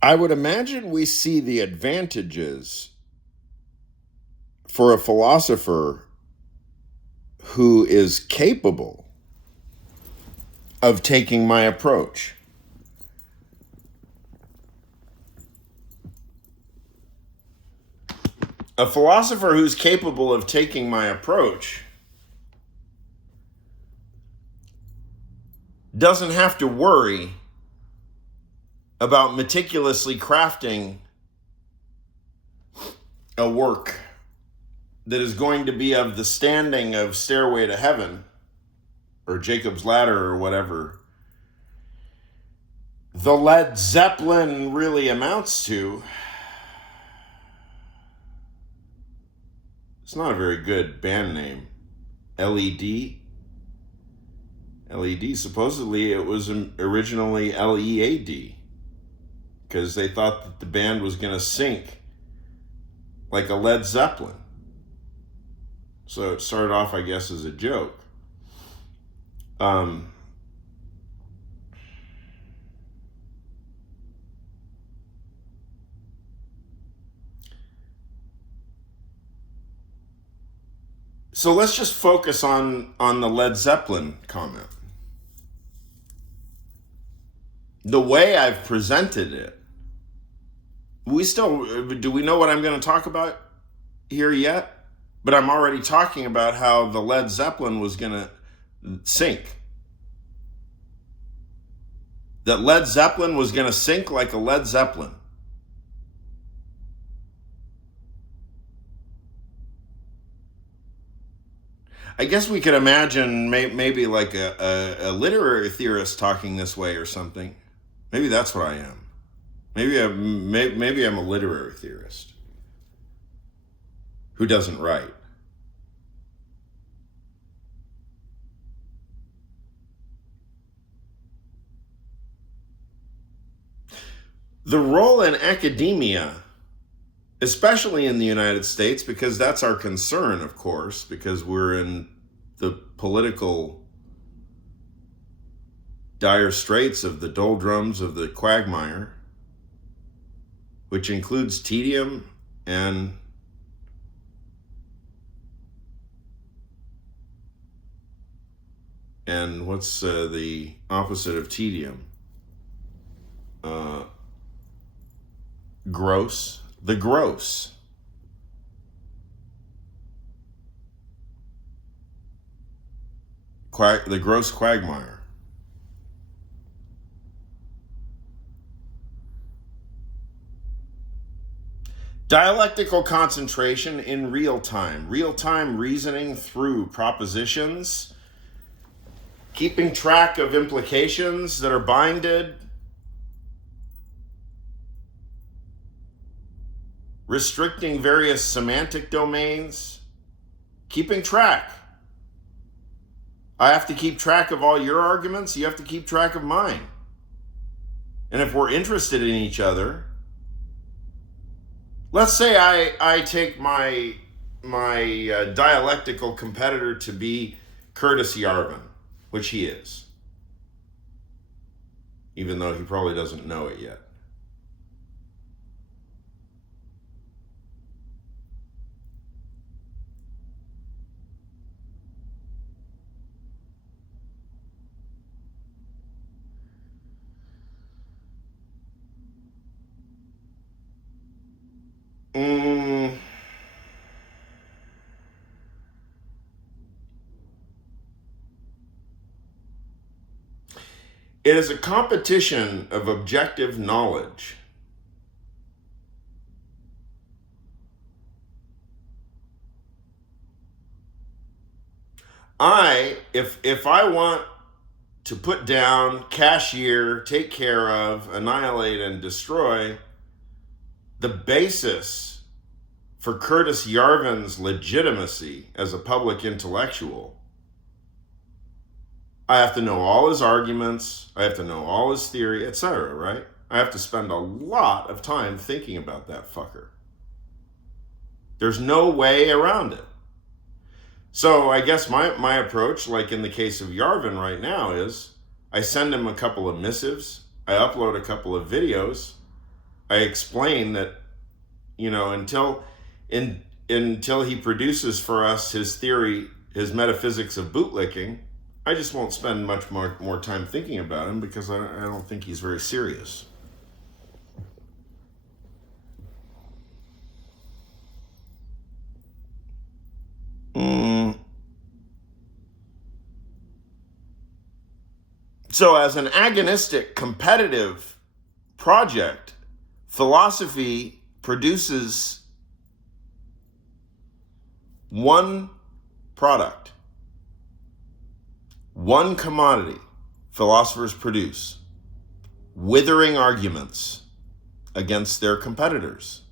I would imagine we see the advantages for a philosopher who is capable of taking my approach. A philosopher who's capable of taking my approach doesn't have to worry about meticulously crafting a work that is going to be of the standing of Stairway to Heaven or Jacob's Ladder or whatever the Led Zeppelin really amounts to. It's not a very good band name. LED. LED, supposedly it was originally LEAD, because they thought that the band was going to sink like a Led Zeppelin. So it started off, I guess, as a joke. So let's just focus on the Led Zeppelin comment. The way I've presented it, do we know what I'm going to talk about here yet? But I'm already talking about how the Led Zeppelin was going to sink. That Led Zeppelin was going to sink like a Led Zeppelin. I guess we could imagine maybe like a literary theorist talking this way or something. Maybe that's what I am. Maybe I'm a literary theorist who doesn't write. The role in academia, especially in the United States, because that's our concern, of course, because we're in the political dire straits of the doldrums of the quagmire, which includes tedium and what's the opposite of tedium? Gross. The gross. The gross quagmire. Dialectical concentration in real time reasoning through propositions, keeping track of implications that are binded, restricting various semantic domains, keeping track. I have to keep track of all your arguments, you have to keep track of mine. And if we're interested in each other, let's say I take my dialectical competitor to be Curtis Yarvin, which he is, even though he probably doesn't know it yet. It is a competition of objective knowledge. If I want to put down, cashier, take care of, annihilate, and destroy the basis for Curtis Yarvin's legitimacy as a public intellectual, I have to know all his arguments, I have to know all his theory, etc., right? I have to spend a lot of time thinking about that fucker. There's no way around it. So I guess my approach, like in the case of Yarvin right now, is I send him a couple of missives, I upload a couple of videos, I explain that, until he produces for us his theory, his metaphysics of bootlicking, I just won't spend much more time thinking about him because I don't think he's very serious. So as an agonistic, competitive project, philosophy produces one product, one commodity. Philosophers produce withering arguments against their competitors.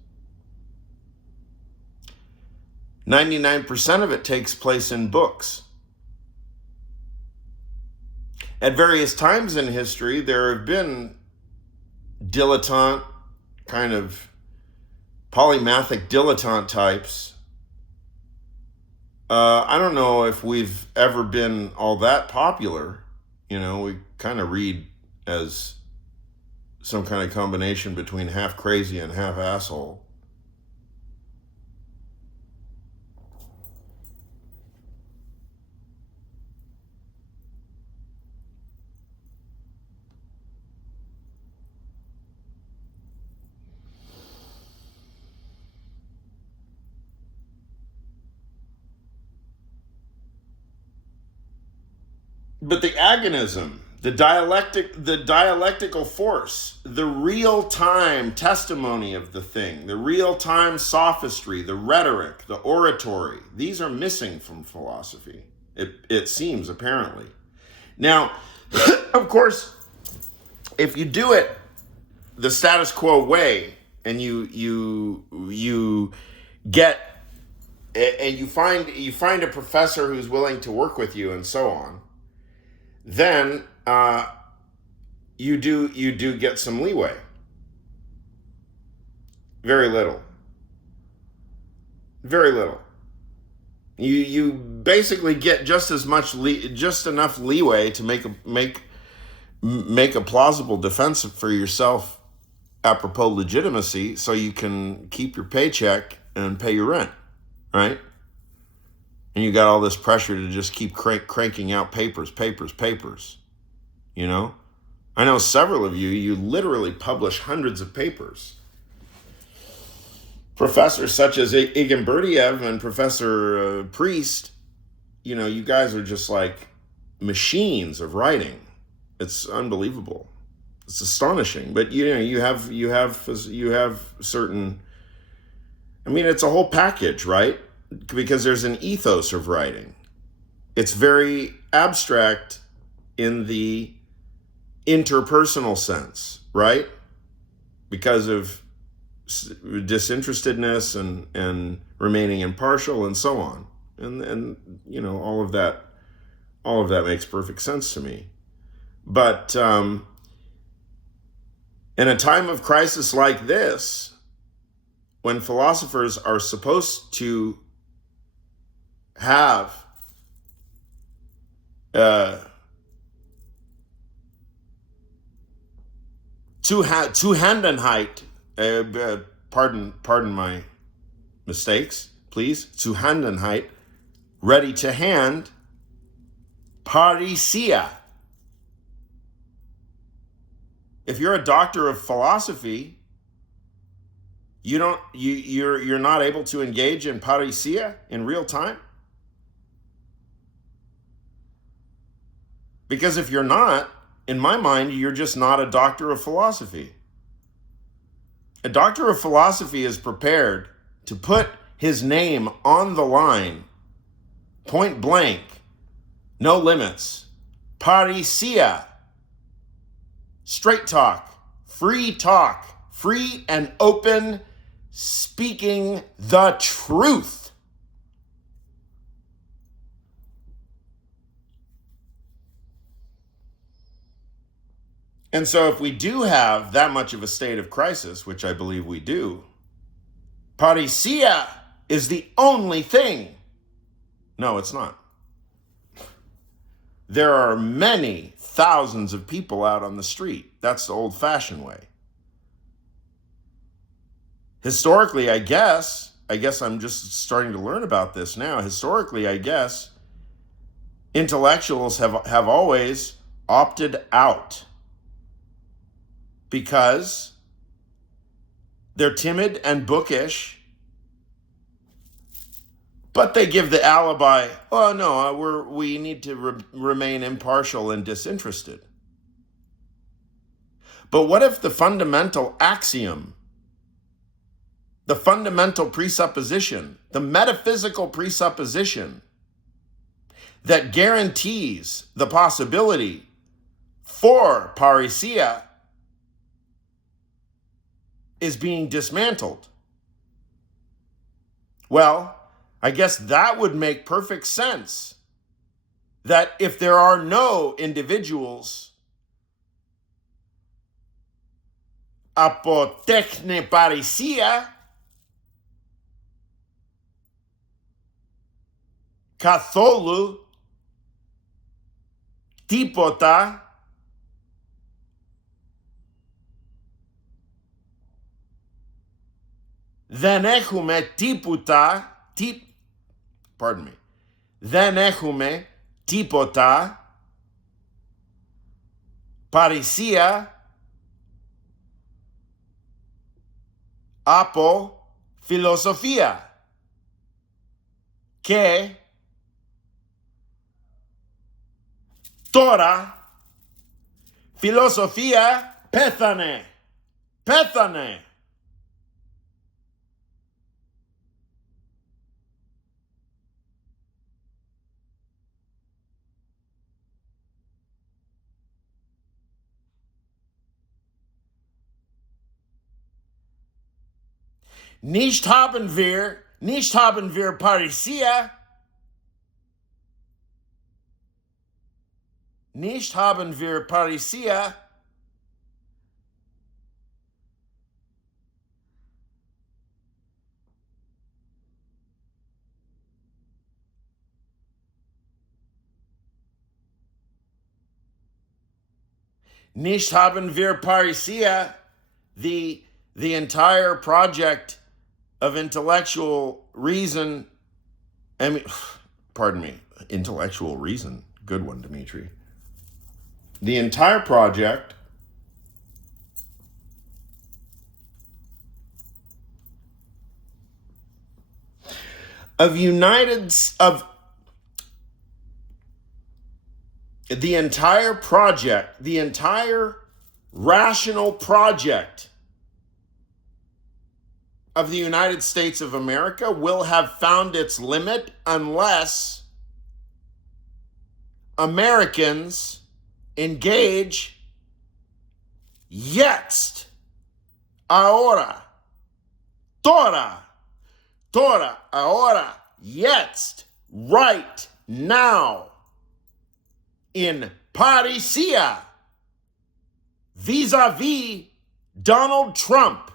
99% of it takes place in books. At various times in history, there have been dilettante, kind of polymathic dilettante types. I don't know if we've ever been all that popular. We kind of read as some kind of combination between half crazy and half asshole. But the agonism, the dialectical force, the real-time testimony of the thing, the real-time sophistry, the rhetoric, the oratory, these are missing from philosophy, it seems, apparently. Now, of course, if you do it the status quo way, and you get and you find a professor who's willing to work with you and so on, then you do get some leeway. Very little. Very little. You basically get just enough leeway to make a plausible defense for yourself apropos legitimacy, so you can keep your paycheck and pay your rent, right? And you got all this pressure to just keep cranking out papers. I know several of you literally publish hundreds of papers. Professors such as Igor Berdiev and Professor Priest, you guys are just like machines of writing. It's unbelievable. It's astonishing. But you have certain. I mean, it's a whole package, right? Because there's an ethos of writing. It's very abstract in the interpersonal sense, right? Because of disinterestedness and remaining impartial and so on. And all of that makes perfect sense to me. But in a time of crisis like this, when philosophers are supposed to have Zuhandenheit, pardon my mistakes, please, Zuhandenheit, ready to hand, Parrhesia. If you're a doctor of philosophy, you're not able to engage in Parrhesia in real time? Because if you're not, in my mind, you're just not a doctor of philosophy. A doctor of philosophy is prepared to put his name on the line, point blank, no limits. Parrhesia. Straight talk, free and open, speaking the truth. And so if we do have that much of a state of crisis, which I believe we do, Parrhesia is the only thing. No, it's not. There are many thousands of people out on the street. That's the old-fashioned way. Historically, I guess I'm just starting to learn about this now. Historically, I guess intellectuals have always opted out because they're timid and bookish, but they give the alibi, oh no, we need to remain impartial and disinterested. But what if the fundamental axiom, the fundamental presupposition, the metaphysical presupposition that guarantees the possibility for Parrhesia is being dismantled? Well, I guess that would make perfect sense. That if there are no individuals από τέχνη παρρησία, καθόλου τίποτα δεν έχουμε τίποτα, δεν έχουμε τίποτα παρρησία από φιλοσοφία και τώρα φιλοσοφία πέθανε. Nicht haben wir Parrhesia. Nicht haben wir Parrhesia. Nicht haben wir Parrhesia. The entire project of intellectual reason, intellectual reason, good one, Dimitri. The entire project of the entire rational project of the United States of America will have found its limit unless Americans engage jetzt, ahora, ahora, jetzt, right now, in Parrhesia, vis-a-vis Donald Trump.